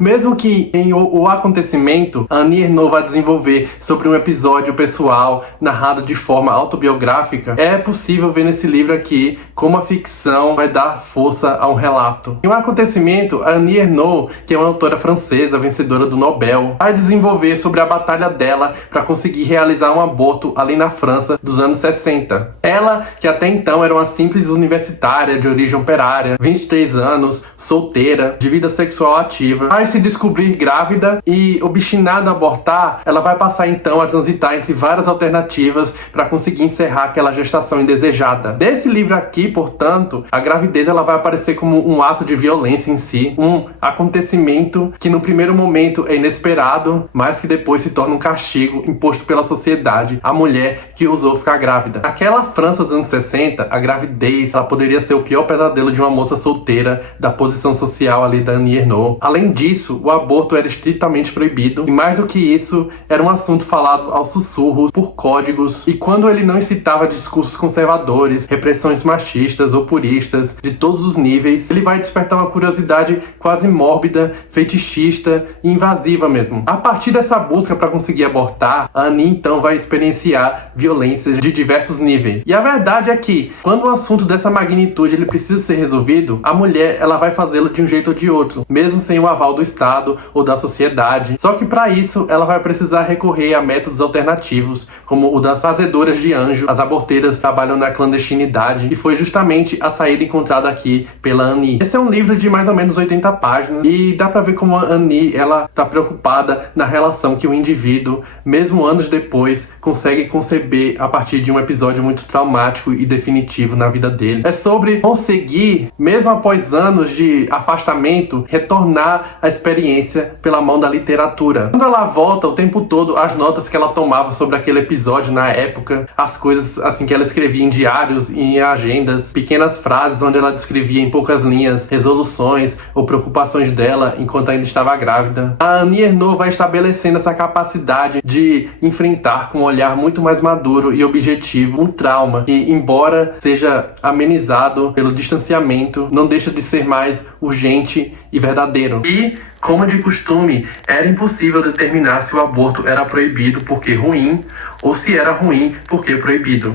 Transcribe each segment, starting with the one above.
Mesmo que em o acontecimento, Annie Ernaux vai desenvolver sobre um episódio pessoal narrado de forma autobiográfica, é possível ver nesse livro aqui como a ficção vai dar força a um relato. Em um acontecimento, Annie Ernaux, que é uma autora francesa vencedora do Nobel, vai desenvolver sobre a batalha dela para conseguir realizar um aborto ali na França dos anos 60. Ela, que até então era uma simples universitária de origem operária, 23 anos, solteira, de vida sexual ativa, vai se descobrir grávida e, obstinada a abortar, ela vai passar então a transitar entre várias alternativas para conseguir encerrar aquela gestação indesejada. Nesse livro aqui, portanto, a gravidez ela vai aparecer como um ato de violência em si, um acontecimento que no primeiro momento é inesperado, mas que depois se torna um castigo imposto pela sociedade à mulher que ousou ficar grávida. Naquela França dos anos 60, a gravidez ela poderia ser o pior pesadelo de uma moça solteira da posição social ali da Annie Ernaux. Além disso, o aborto era estritamente proibido e, mais do que isso, era um assunto falado aos sussurros por códigos, e quando ele não incitava discursos conservadores, repressões machistas ou puristas de todos os níveis, ele vai despertar uma curiosidade quase mórbida, fetichista e invasiva mesmo. A partir dessa busca para conseguir abortar, a Annie então vai experienciar violências de diversos níveis. E a verdade é que, quando um assunto dessa magnitude ele precisa ser resolvido, a mulher ela vai fazê-lo de um jeito ou de outro, mesmo sem o aval do Estado ou da sociedade. Só que para isso, ela vai precisar recorrer a métodos alternativos, como o das fazedoras de anjo. As aborteiras trabalham na clandestinidade, e foi justamente a saída encontrada aqui pela Annie. Esse é um livro de mais ou menos 80 páginas, e dá pra ver como a Annie, ela tá preocupada na relação que o indivíduo, mesmo anos depois, consegue conceber a partir de um episódio muito traumático e definitivo na vida dele. É sobre conseguir, mesmo após anos de afastamento, retornar à experiência pela mão da literatura. Quando ela volta o tempo todo, as notas que ela tomava sobre aquele episódio na época, as coisas assim que ela escrevia em diários e em agendas, pequenas frases onde ela descrevia em poucas linhas resoluções ou preocupações dela enquanto ainda estava grávida. A Annie Ernaux vai estabelecendo essa capacidade de enfrentar com um olhar muito mais maduro e objetivo um trauma que, embora seja amenizado pelo distanciamento, não deixa de ser mais urgente e verdadeiro. E, como de costume, era impossível determinar se o aborto era proibido porque ruim ou se era ruim porque proibido.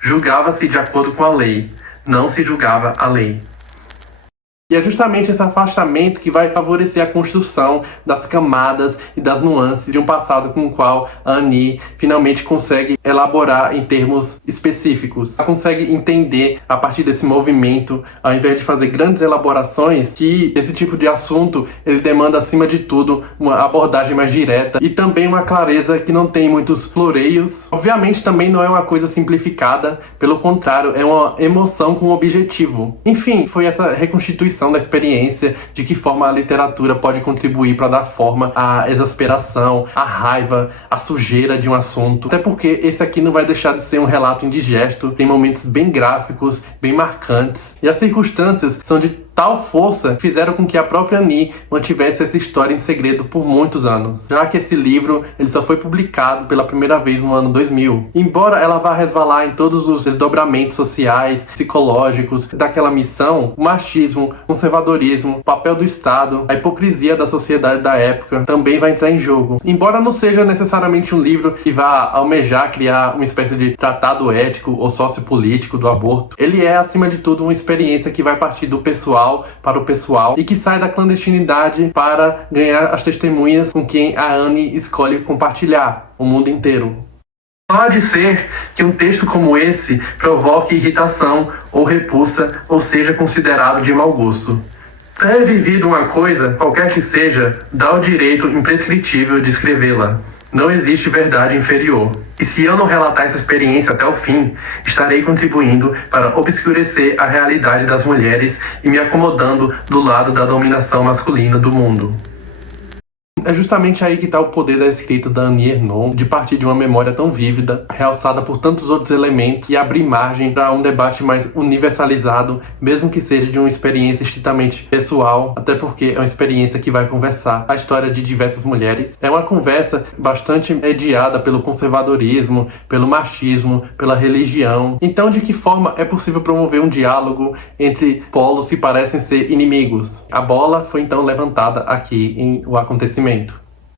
Julgava-se de acordo com a lei, não se julgava a lei. E é justamente esse afastamento que vai favorecer a construção das camadas e das nuances de um passado com o qual a Annie finalmente consegue elaborar em termos específicos. Ela consegue entender, a partir desse movimento, ao invés de fazer grandes elaborações, que esse tipo de assunto ele demanda, acima de tudo, uma abordagem mais direta e também uma clareza que não tem muitos floreios. Obviamente também não é uma coisa simplificada, pelo contrário, é uma emoção com um objetivo. Enfim, foi essa reconstituição da experiência, de que forma a literatura pode contribuir para dar forma à exasperação, à raiva, à sujeira de um assunto. Até porque esse aqui não vai deixar de ser um relato indigesto, tem momentos bem gráficos, bem marcantes, e as circunstâncias são de tal força fizeram com que a própria Annie mantivesse essa história em segredo por muitos anos, já que esse livro ele só foi publicado pela primeira vez no ano 2000. Embora ela vá resvalar em todos os desdobramentos sociais, psicológicos daquela missão, o machismo, o conservadorismo, o papel do Estado, a hipocrisia da sociedade da época também vai entrar em jogo. Embora não seja necessariamente um livro que vá almejar criar uma espécie de tratado ético ou sociopolítico do aborto, ele é, acima de tudo, uma experiência que vai partir do pessoal para o pessoal e que sai da clandestinidade para ganhar as testemunhas com quem a Annie escolhe compartilhar o mundo inteiro. Pode ser que um texto como esse provoque irritação ou repulsa ou seja considerado de mau gosto. Ter vivido uma coisa, qualquer que seja, dá o direito imprescritível de escrevê-la. Não existe verdade inferior. E se eu não relatar essa experiência até o fim, estarei contribuindo para obscurecer a realidade das mulheres e me acomodando do lado da dominação masculina do mundo. É justamente aí que está o poder da escrita da Annie Ernaux, de partir de uma memória tão vívida, realçada por tantos outros elementos, e abrir margem para um debate mais universalizado, mesmo que seja de uma experiência estritamente pessoal, até porque é uma experiência que vai conversar a história de diversas mulheres. É uma conversa bastante mediada pelo conservadorismo, pelo machismo, pela religião. Então, de que forma é possível promover um diálogo entre polos que parecem ser inimigos? A bola foi então levantada aqui em O Acontecimento.